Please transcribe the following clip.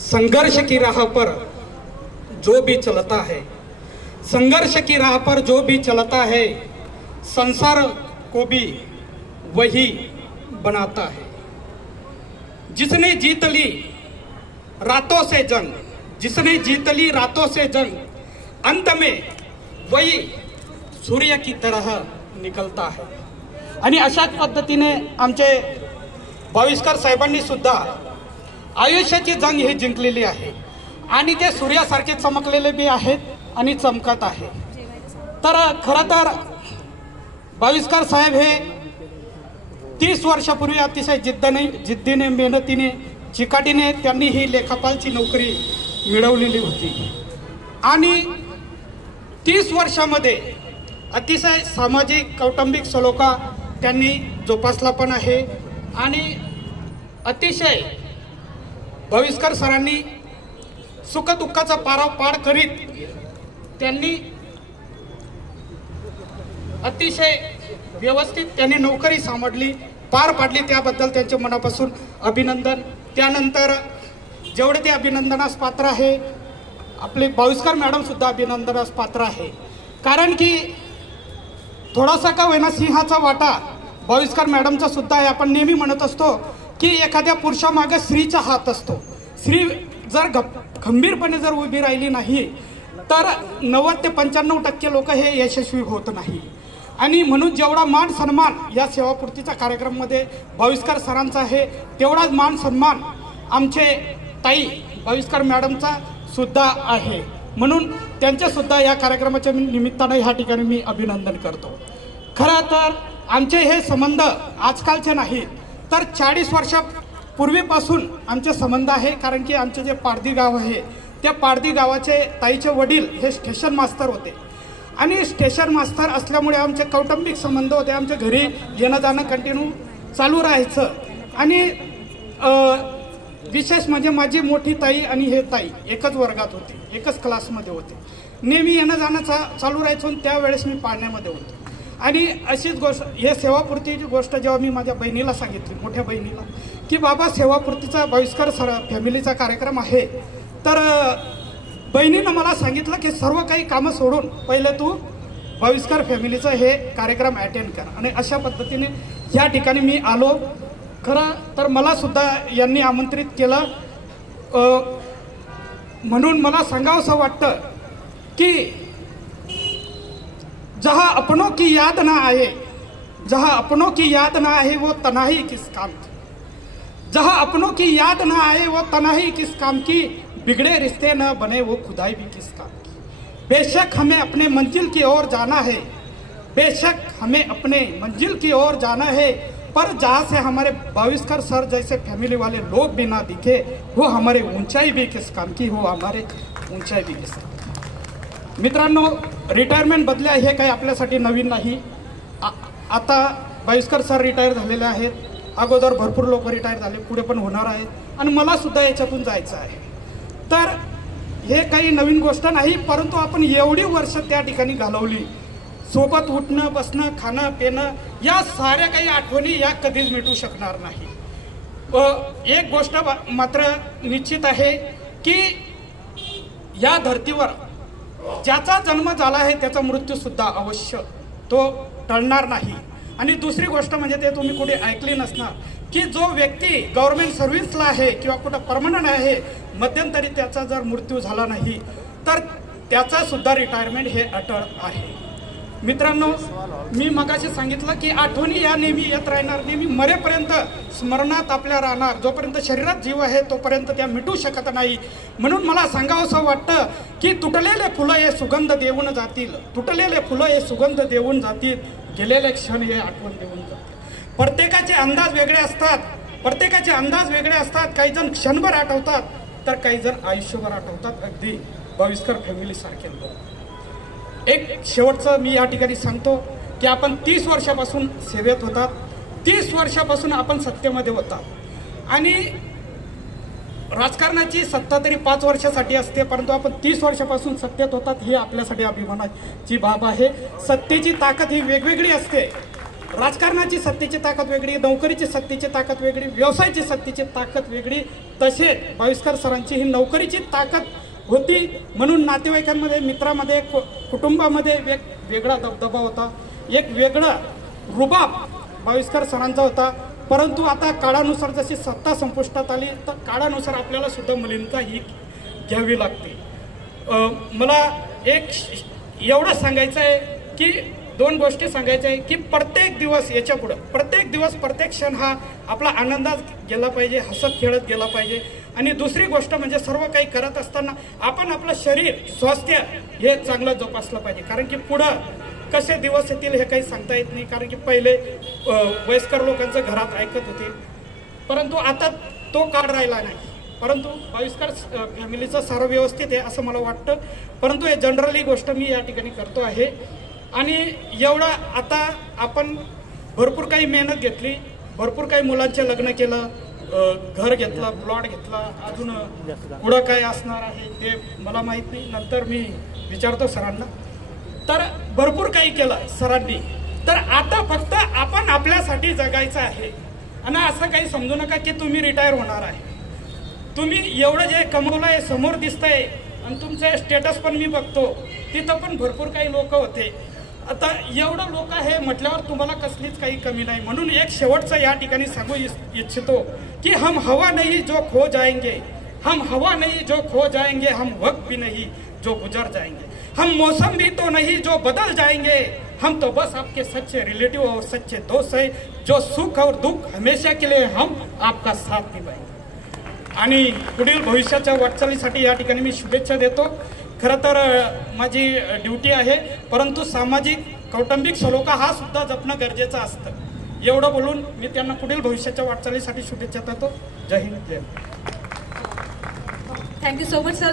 संघर्ष की राह पर जो भी चलता है, संघर्ष की राह पर जो भी चलता है, संसार को भी वही बनाता है। जिसने जीत ली रातों से जंग, जिसने जीत ली रातों से जंग, अंत में वही सूर्य की तरह निकलता है। आणि अशाच पद्धतीने आमचे भाविस्कर साहेबांनी सुद्धा आयुष्याची जंग ही जिंकलेली आहे आणि ते सूर्यासारखे चमकलेले बी आहेत आणि चमकत आहे। तर खरं तर भाविस्कर साहेब हे 30 वर्षापूर्वी अतिशय जिद्दीने मेहनतीने चिकाटीने त्यांनी ही लेखापालची नोकरी मिळवलेली होती आणि 30 वर्षामध्ये अतिशय सामाजिक कौटुंबिक सलोखा त्यांनी जोपासला पण आहे आणि अतिशय भाविस्कर सरांनी सुखदुःखाचा पार करीत त्यांनी अतिशय व्यवस्थित त्यांनी नोकरी सांभाळली पार पाडली, त्याबद्दल त्यांचे मनापासून अभिनंदन। त्यानंतर जेवढे ते अभिनंदनास पात्र आहे आपले भाविस्कर मॅडम सुद्धा अभिनंदनास पात्र आहे, कारण की थोडासा का होईना सिंहाचा वाटा भाविस्कर मॅडमचा सुद्धा आहे। आपण नेहमी म्हणत असतो की एखाद्या पुरुषामागे स्त्रीचा हात असतो, स्त्री जर खंबीरपणे जर उभी राहिली नाही तर 90 ते 95% लोक हे यशस्वी होत नाही आणि म्हणून जेवढा मान सन्मान या सेवापूर्तीच्या कार्यक्रमामध्ये भाविस्कर सरांचा आहे तेवढाच मान सन्मान आमचे ताई भाविस्कर मॅडमचा सुद्धा आहे, म्हणून त्यांच्या सुद्धा या कार्यक्रमाच्या निमित्ताने ह्या ठिकाणी मी अभिनंदन करतो। खरं तर आमचे हे संबंध आजकालचे नाही तर 40 वर्षापूर्वीपासून आमचे संबंध आहे, कारण की आमचे जे पारधी गाव आहे त्या पारधी गावाचे ताईचे वडील हे स्टेशन मास्तर होते आणि स्टेशन मास्तर असल्यामुळे आमचे कौटुंबिक संबंध होते, आमच्या घरी येणं जाणं कंटिन्यू चालू राहायचं आणि विशेष म्हणजे माझी मोठी ताई आणि हे ताई एकच वर्गात होते, एकच क्लासमध्ये होते, नेहमी येणं जाणं चालू राहायचं। त्यावेळेस मी पाळण्यामध्ये होतो आणि अशीच गोष्ट हे सेवापूर्तीची गोष्ट जेव्हा मी माझ्या बहिणीला सांगितली, मोठ्या बहिणीला, की बाबा सेवापूर्तीचा भाविस्कर फॅमिलीचा कार्यक्रम आहे, तर बहिणीनं मला सांगितलं की सर्व काही कामं सोडून पहिले तू भाविस्कर फॅमिलीचं हे कार्यक्रम अटेंड कर आणि अशा पद्धतीने ह्या ठिकाणी मी आलो। खरं तर मला सुद्धा यांनी आमंत्रित केलं, म्हणून मला सांगावंसं वाटतं की जहाँ अपनों की याद ना आए, जहाँ अपनों की याद ना आए वो तन्हाई किस काम की, जहाँ अपनों की याद ना आए वो तन्हाई किस काम की, बिगड़े रिश्ते न बने वो खुदाई भी किस काम की। बेशक हमें अपने मंजिल की ओर जाना है, बेशक हमें अपने मंजिल की ओर जाना है, पर जहाँ से हमारे भाविस्कर सर जैसे फैमिली वाले लोग भी ना दिखे वो हमारे ऊंचाई भी किस काम की, हो हमारे ऊंचाई भी किस काम की। मित्रांनो, रिटायरमेंट बदल्या हे काही आपल्यासाठी नवीन नाही। आता भाविस्कर सर रिटायर झालेले आहेत, अगोदर भरपूर लोक रिटायर झाले, पुढे पण होणार आहेत आणि मला सुद्धा याच्यातून जायचं आहे। तर हे काही नवीन गोष्ट नाही, परंतु आपण एवढी वर्ष त्या ठिकाणी घालवली, सोबत उठणं बसणं खाणं पिणं या साऱ्या काही आठवणी या कधीच मिटू शकणार नाही। एक गोष्ट मात्र निश्चित आहे की या धर्तीवर ज्याचा जन्म झाला आहे त्याचा मृत्यू सुद्धा अवश्य तो टळणार नाही। आणि दुसरी गोष्ट म्हणजे ते तुम्ही कुठे ऐकली नसणार की जो व्यक्ती गव्हर्नमेंट सर्व्हिसला आहे किंवा कुठं परमनंट आहे, मध्यंतरी त्याचा जर मृत्यू झाला नाही तर त्याचा सुद्धा रिटायरमेंट हे अटळ आहे। मित्रांनो, मी मगाशी सांगितलं की आठवणी या नेहमी येत राहणार, नेहमी मरेपर्यंत स्मरणात आपल्या राहणार, जोपर्यंत शरीरात जीव आहे तोपर्यंत त्या मिटू शकत नाही। म्हणून मला सांगावंसं वाटतं की तुटलेले फुलं हे सुगंध देऊन जातील, तुटलेले फुलं हे सुगंध देऊन जातील, गेलेले क्षण हे आठवण देऊन जातील। प्रत्येकाचे अंदाज वेगळे असतात, प्रत्येकाचे अंदाज वेगळे असतात, काही जण क्षणभर आठवतात तर काही जण आयुष्यभर आठवतात, अगदी भाविस्कर फॅमिली सारखे लोक। एक शेवटचं मी या ठिकाणी सांगतो की आपण 30 वर्षापासून सेवेत होतात, 30 वर्षापासून आपण सत्तेमध्ये होतात आणि राजकारणाची सत्ता तरी 5 वर्षासाठी असते, परंतु आपण 30 वर्षापासून सत्तेत होतात हे आपल्यासाठी अभिमानाची बाब आहे। सत्तेची ताकद ही वेगवेगळी असते राजकारणाची सत्तेची ताकद वेगळी, नोकरीची सत्तेची ताकद वेगळी, व्यवसायाची सत्तेची ताकद वेगळी. तसे भाविस्कर सरांची ही नोकरीची ताकद होती, म्हणून नातेवाईकांमध्ये, मित्रामध्ये, कुटुंबामध्ये वेगळा दबदबा होता, एक वेगळा रुबाब भाविस्कर सरांचा होता. परंतु आता काळानुसार जशी सत्ता संपुष्टात आली तर काळानुसार आपल्याला सुद्धा मलिनता ही घ्यावी लागते. मला एवढं सांगायचं आहे की 2 गोष्टी सांगायच्या आहे की प्रत्येक दिवस याच्या पुढं प्रत्येक दिवस प्रत्येक क्षण हा आपला आनंदात गेला पाहिजे, हसत खेळत गेला पाहिजे. आणि दुसरी गोष्ट म्हणजे सर्व काही करत असताना आपण आपलं शरीर स्वास्थ्य हे चांगलं जोपासलं पाहिजे, कारण की पुढं कसे दिवस येतील हे काही सांगता येत नाही. कारण की पहिले वयस्कर लोकांचं घरात ऐकत होते, परंतु आता तो काळ राहिला नाही. परंतु भाविस्कर फॅमिलीचं सारं व्यवस्थित आहे असं मला वाटतं. परंतु हे जनरली गोष्ट मी या ठिकाणी करतो आहे. आणि एवढं आता आपण भरपूर काही मेहनत घेतली, भरपूर काही मुलांचे लग्न केलं, घर घेतलं, प्लॉट घेतला, अजून पुढं काय असणार आहे ते मला माहीत नाही, नंतर मी विचारतो सरांना. तर भरपूर काही केलं सरांनी. तर आता फक्त आपण आपल्यासाठी जगायचं आहे. आणि असं काही समजू नका की तुम्ही रिटायर होणार आहे. तुम्ही एवढं जे कमवलं आहे समोर दिसतंय आणि तुमचे स्टेटस पण मी बघतो, तिथं पण भरपूर काही लोक होते. आता एवढं लोक आहे म्हटल्यावर तुम्हाला कसलीच काही कमी नाही. म्हणून एक शेवटचं या ठिकाणी सांगू इच्छितो की हम हवा नहीं जो खो जाएंगे, हम हवा नहीं जो खो जाएंगे, हम वक्त भी नहीं जो गुजर जाएंगे, हम मौसम भी तो नहीं जो बदल जाएंगे, हम तो बस आपके सच्चे रिलेटिव और सच्चे दोस्त है, जो सुख और दुख हमेशा के लिए हम आपका साथ निभाएंगे. आणि पुढील भविष्याच्या वाटचालीसाठी या ठिकाणी मी शुभेच्छा देतो. खरं तर माझी ड्युटी आहे, परंतु सामाजिक कौटुंबिक सलोखा हा सुद्धा जपणं गरजेचं असतं. एवढं बोलून मी त्यांना पुढील भविष्याच्या वाटचालीसाठी शुभेच्छा देतो. जय हिंद, जय. Thank you so much sir.